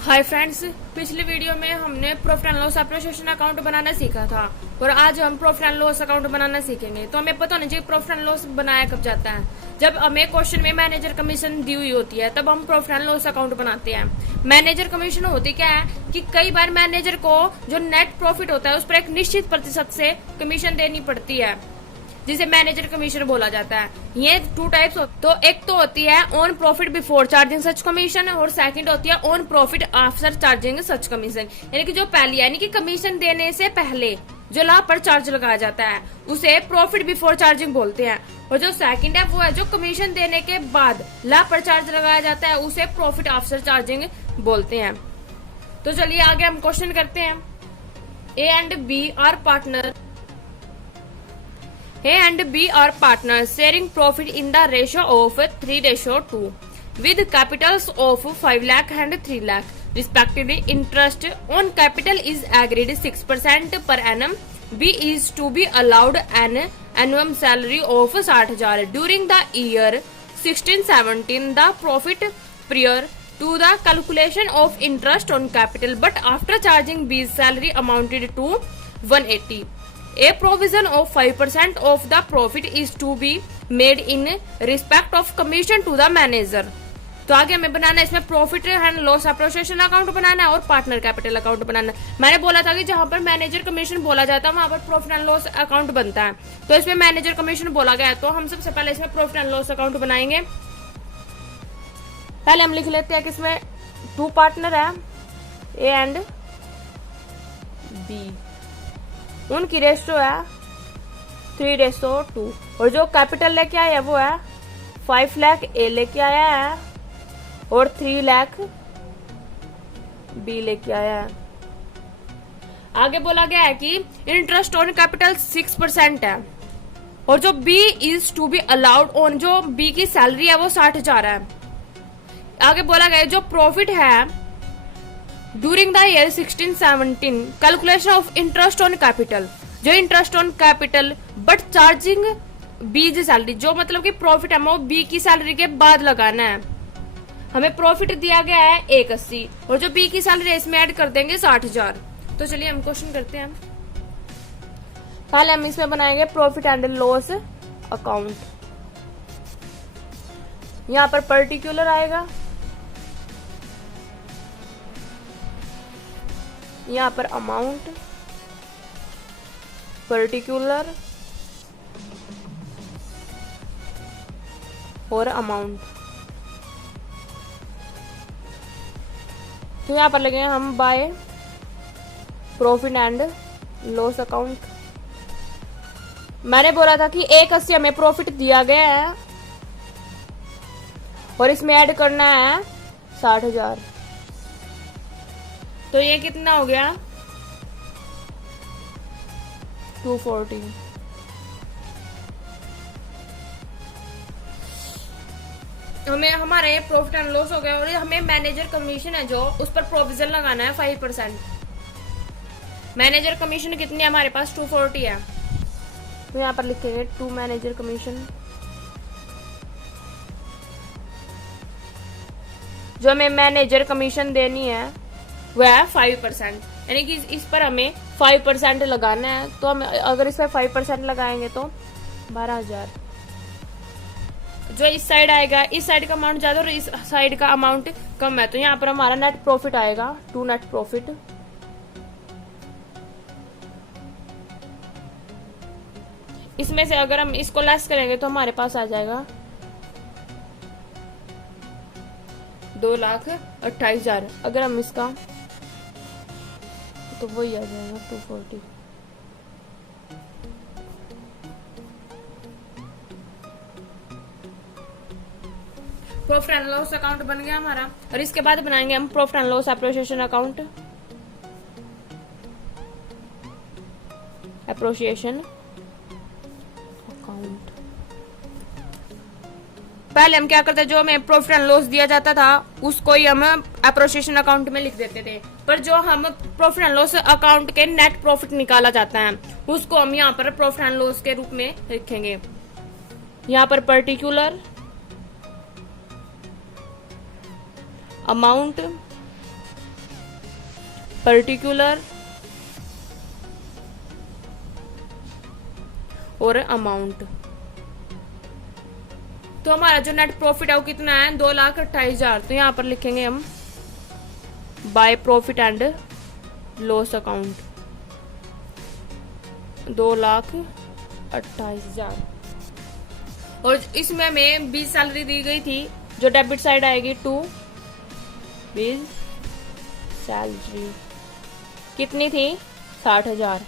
Hi friends, पिछली video में हमने profit and loss appreciation account बनाना सीखा था और आज हम प्रॉफिट एंड लॉस अकाउंट बनाना सीखेंगे। तो हमें पता नहीं चाहिए प्रॉफिट एंड लॉस बनाया कब जाता है। जब हमें क्वेश्चन में मैनेजर कमीशन दी हुई होती है तब हम प्रॉफिट एंड लॉस अकाउंट बनाते हैं। मैनेजर कमीशन होती क्या है कि कई बार मैनेजर को जो नेट प्रॉफिट होता है उस पर एक निश्चित प्रतिशत से कमीशन देनी पड़ती है, जिसे मैनेजर कमीशन बोला जाता है। ये टू टाइप्स तो एक तो होती है on profit before charging such commission और सेकंड होती है on profit after charging such commission. यानी कि जो पहली यानी कि कमीशन देने से पहले जो लाभ पर चार्ज लगाया जाता है उसे प्रॉफिट बिफोर चार्जिंग बोलते हैं, और जो सेकंड है वो है जो कमीशन देने के बाद लाभ पर चार्ज लगाया जाता है उसे प्रॉफिट आफ्टर चार्जिंग बोलते हैं। तो चलिए आगे हम क्वेश्चन करते हैं। A and B are partner A and B are partners sharing profit in the ratio of 3:2 with capitals of 5 lakh and 3 lakh respectively. Interest on capital is agreed 6% per annum. B is to be allowed an annual salary of 60,000 during the year 16-17. The profit prior to the calculation of interest on capital but after charging B's salary amounted to 180. A provision of 5% of the profit is to be made in respect of commission to the manager. तो आगे हमें बनाना है इसमें profit and loss appreciation account बनाना है और partner capital account बनाना है। मैंने बोला था कि जहां पर मैनेजर कमीशन बोला जाता है वहां पर प्रॉफिट एंड लॉस अकाउंट बनता है, तो इसमें मैनेजर कमीशन बोला गया है। तो हम सबसे पहले इसमें प्रॉफिट एंड लॉस अकाउंट बनाएंगे। पहले हम लिख लेते हैं कि इसमें टू पार्टनर है ए एंड बी, उनकी रेशो है 3:2 और जो कैपिटल लेके आया है वो है 5 लाख ए लेके आया है और 3 लाख बी लेके आया है। आगे बोला गया है कि इंटरेस्ट ऑन कैपिटल 6% है और जो B is to be allowed on जो बी की सैलरी है वो 60,000 है। आगे बोला गया जो प्रॉफिट है during the year 16-17 calculation of interest on capital, जो interest on capital but charging B की सैलरी, जो मतलब कि प्रॉफिट है वो बी की सैलरी के बाद लगाना है। हमें प्रॉफिट दिया गया है 180 और जो बी की सैलरी इसमें ऐड कर देंगे 60,000। तो चलिए हम क्वेश्चन करते हैं। पहले हम इसमें बनाएंगे प्रॉफिट एंड लॉस अकाउंट। यहाँ पर पर्टिकुलर आएगा, यहाँ पर अमाउंट, पर्टिकुलर और अमाउंट। तो यहाँ पर लगे हम by profit and loss account. मैंने बोला था कि 180 हमें प्रॉफिट दिया गया है और इसमें ऐड करना है 60,000। तो ये कितना हो गया 240। हमें हमारा ये प्रॉफिट एंड लॉस हो गया और हमें मैनेजर कमीशन है जो उस पर प्रोविजन लगाना है 5%। मैनेजर कमीशन कितनी है हमारे पास 240 है, तो यहाँ पर लिखेंगे टू मैनेजर कमीशन। जो हमें मैनेजर कमीशन देनी है वह है 5%, यानी कि इस पर हमें 5% लगाना है। तो हम अगर इस पर 5% लगाएंगे तो 12,000। जो इस साइड आएगा, इस साइड का अमाउंट ज्यादा और इस साइड का अमाउंट कम है, तो यहाँ पर हमारा नेट प्रॉफिट आएगा 2 नेट प्रॉफिट। इसमें से अगर हम इसको लेस करेंगे तो हमारे पास आ जाएगा 2,28,000। अगर हम इसका तो वही आ जाएगा 240। प्रॉफिट एंड लॉस अकाउंट बन गया हमारा और इसके बाद बनाएंगे हम profit and loss appreciation account. Appreciation account पहले हम क्या करते, जो हमें प्रॉफिट एंड लॉस दिया जाता था उसको ही हम एप्रिसिएशन अकाउंट में लिख देते थे, पर जो हम प्रॉफिट एंड लॉस अकाउंट के नेट प्रॉफिट निकाला जाता है उसको हम यहाँ पर प्रॉफिट एंड लॉस के रूप में लिखेंगे। यहाँ पर पर्टिकुलर, अमाउंट, पर्टिकुलर और अमाउंट। तो हमारा जो नेट प्रॉफिट है वो कितना है, 2,28,000। तो यहाँ पर लिखेंगे हम by profit and loss account 2,28,000। और इसमें हमें 20 सैलरी दी गई थी, जो डेबिट साइड आएगी टू 20 सैलरी कितनी थी, 60,000।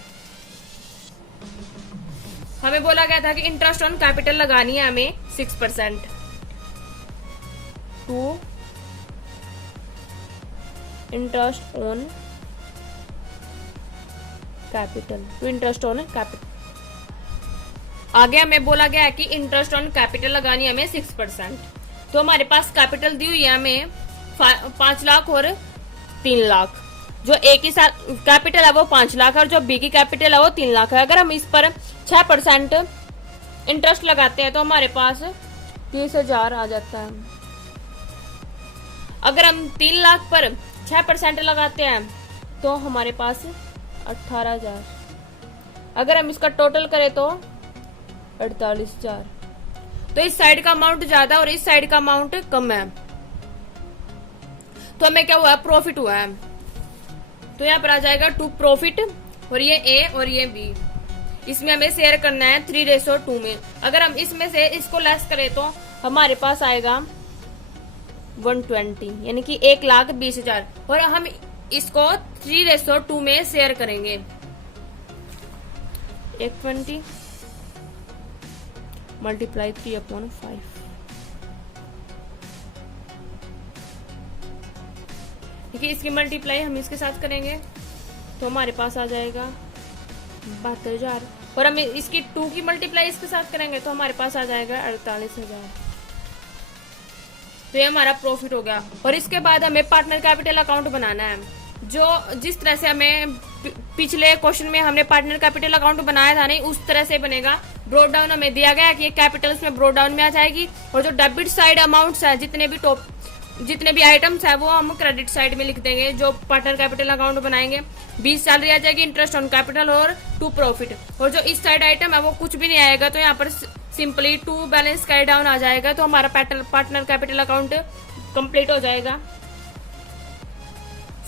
हमें बोला गया था कि इंटरेस्ट ऑन कैपिटल लगानी है हमें 6% to interest on capital, to interest on capital. आगे हमें बोला गया है कि इंटरेस्ट ऑन कैपिटल लगानी है हमें 6%। तो हमारे पास कैपिटल दी हुई है हमें 5 लाख और 3 लाख। जो ए की कैपिटल है वो 5 लाख है और जो बी की कैपिटल है वो 3 लाख है। अगर हम इस पर 6% इंटरेस्ट लगाते हैं तो हमारे पास 30,000 आ जाता है। अगर हम 3 लाख पर 6% लगाते हैं तो हमारे पास 18,000। अगर हम इसका टोटल करें तो 48,000। तो इस साइड का अमाउंट ज्यादा और इस साइड का अमाउंट कम है। तो हमें क्या हुआ है, प्रॉफिट हुआ है। तो यहाँ पर आ जाएगा टू प्रॉफिट और ये ए और ये बी। इसमें हमें शेयर करना है 3:2 में। अगर हम इसमें से इसको लेस करें तो हमारे पास आएगा 120, यानी कि 1,20,000। और हम इसको 3:2 में शेयर करेंगे। 120 मल्टीप्लाई 3/5। देखिए इसकी मल्टीप्लाई हम इसके साथ करेंगे तो हमारे पास आ जाएगा 72,000। और हम इसकी 2 की मल्टीप्लाई इसके साथ करेंगे तो हमारे पास आ जाएगा 48,000। तो ये हमारा प्रॉफिट हो गया। और इसके बाद हमें पार्टनर कैपिटल अकाउंट बनाना है। जो जिस तरह से हमें पिछले क्वेश्चन में हमने पार्टनर कैपिटल अकाउंट बनाया था, नहीं उस तरह से बनेगा। ब्रोड डाउन हमें दिया गया कि ये कैपिटल में ब्रोड डाउन में आ जाएगी। और जो डेबिट साइड अमाउंट्स है, जितने भी आइटम्स है वो हम क्रेडिट साइड में लिख देंगे। जो पार्टनर कैपिटल अकाउंट बनाएंगे 20 सैलरी आ जाएगी, इंटरेस्ट ऑन कैपिटल और टू प्रॉफिट। और जो इस साइड आइटम है वो कुछ भी नहीं आएगा। तो यहाँ पर simply to balance carry down आ जाएगा। तो हमारा पार्टनर कैपिटल अकाउंट कंप्लीट हो जाएगा।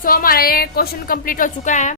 सो हमारा ये क्वेश्चन कंप्लीट हो चुका है।